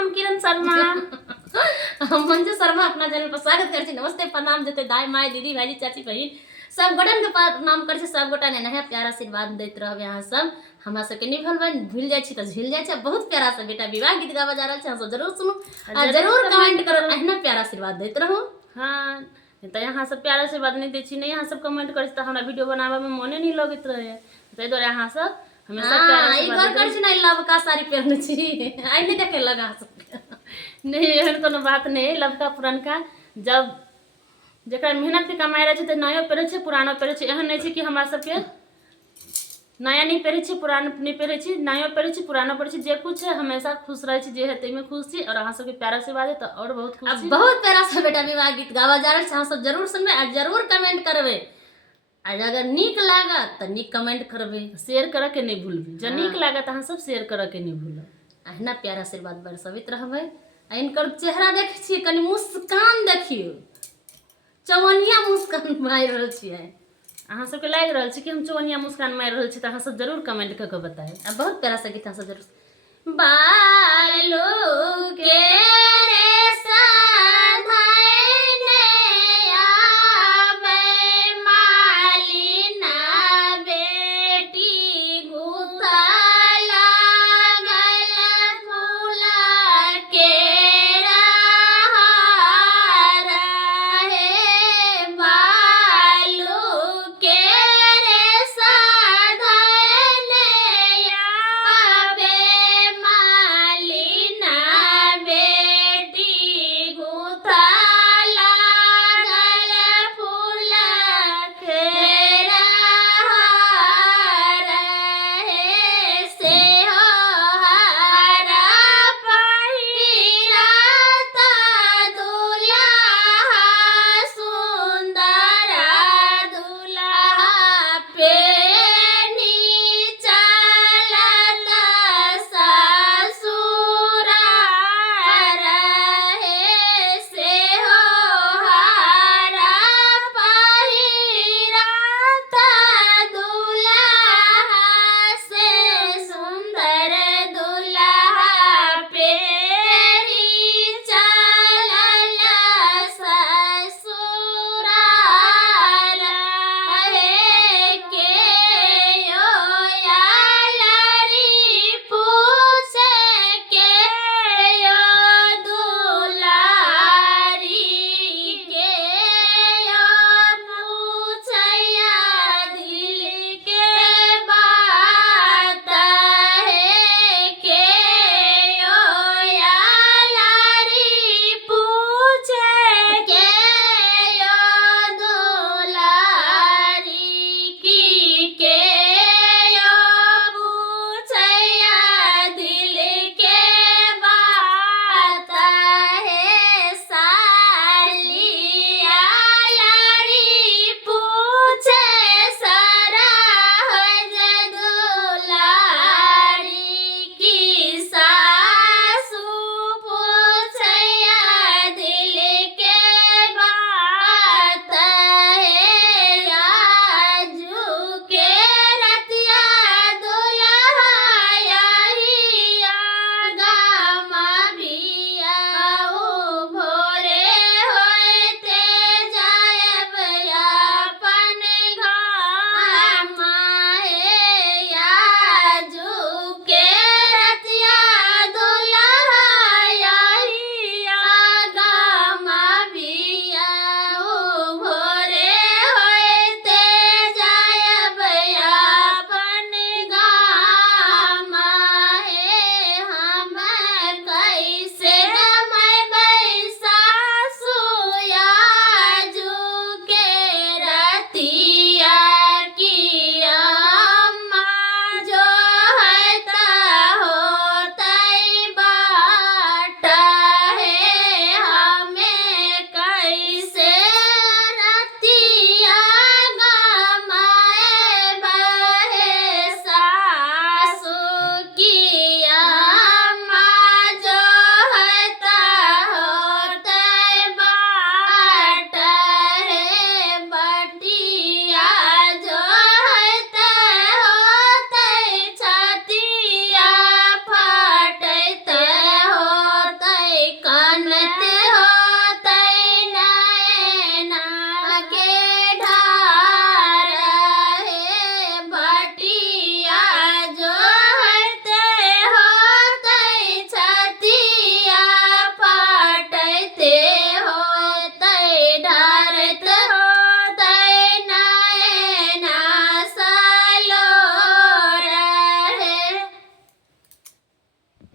हम किरण शर्मा हम मंजू शर्मा अपना चैनल पर स्वागत करते। नमस्ते प्रणाम जते दाई माय दीदी भाईजी चाची बहिन सब गोटन के प्रणाम करे सब गोटा ने नया प्यारा आशीर्वाद दैत रहब। यहाँ सब हमरा सबके नहीं भूल जाय छी त झिल जाय छी। बहुत प्यारा सा बेटा विवाह गीत गावा जा रहल छै, सब जरूर सुनू और जरूर कमेंट करो, एहना प्यारा आशीर्वाद दैत रहू। हां तो यहाँ सब प्यारा आशीर्वाद नहीं दै छी, नहीं यहाँ सब कमेंट करे त हमरा वीडियो बनावे में मने नहीं लगत रहे। तै दुआरे यहाँ सब हमेशा प्यारा आशीर्वाद कर छी। नहीं लव का साड़ी पहनने छी आई नहीं देखे लगा नहीं एहन कोनो बात नहीं। लवका पुरनका जब जकर मेहनत के कमाई रहे तो नयो पहरे छे पुरानो पहरे छे। एहन नहीं छे कि हमरा सबके नया नहीं पहरे छे पुरानो नहीं पहरे छे, नयो पहरे छे पुरानो पहरे छे। जे कुछ है हमेशा खुश रहे छे, जे है तई में खुश छी। और अहाँ सबके प्यारा से बात है तो और बहुत खुश छी। बहुत प्यारा सा बेटा विवाह गीत गावा जा रहल छै, अहाँ सब जरूर सुनबे और जरूर कमेंट करबे। आज अगर नीक लागत तो नीक कमेंट करबे, शेयर करे के नहीं भूलबे। जब नीक लागत अहाँ सब शेयर करे के नहीं भूलब। एहना प्यारा आशीर्वाद बरसबैत रहबै। इनकर चेहरा देख छी, कनी मुस्कान देखियो, चवनिया मुस्कान मारि रहल छियै। अहाँ सबके लागि रहल छै कि हम चवनिया मुस्कान मारि रहल छी, तो अहाँ सब जरूर कमेंट करके बताएं। बहुत प्यारा सा गीत अहाँ सब जरूर बालो के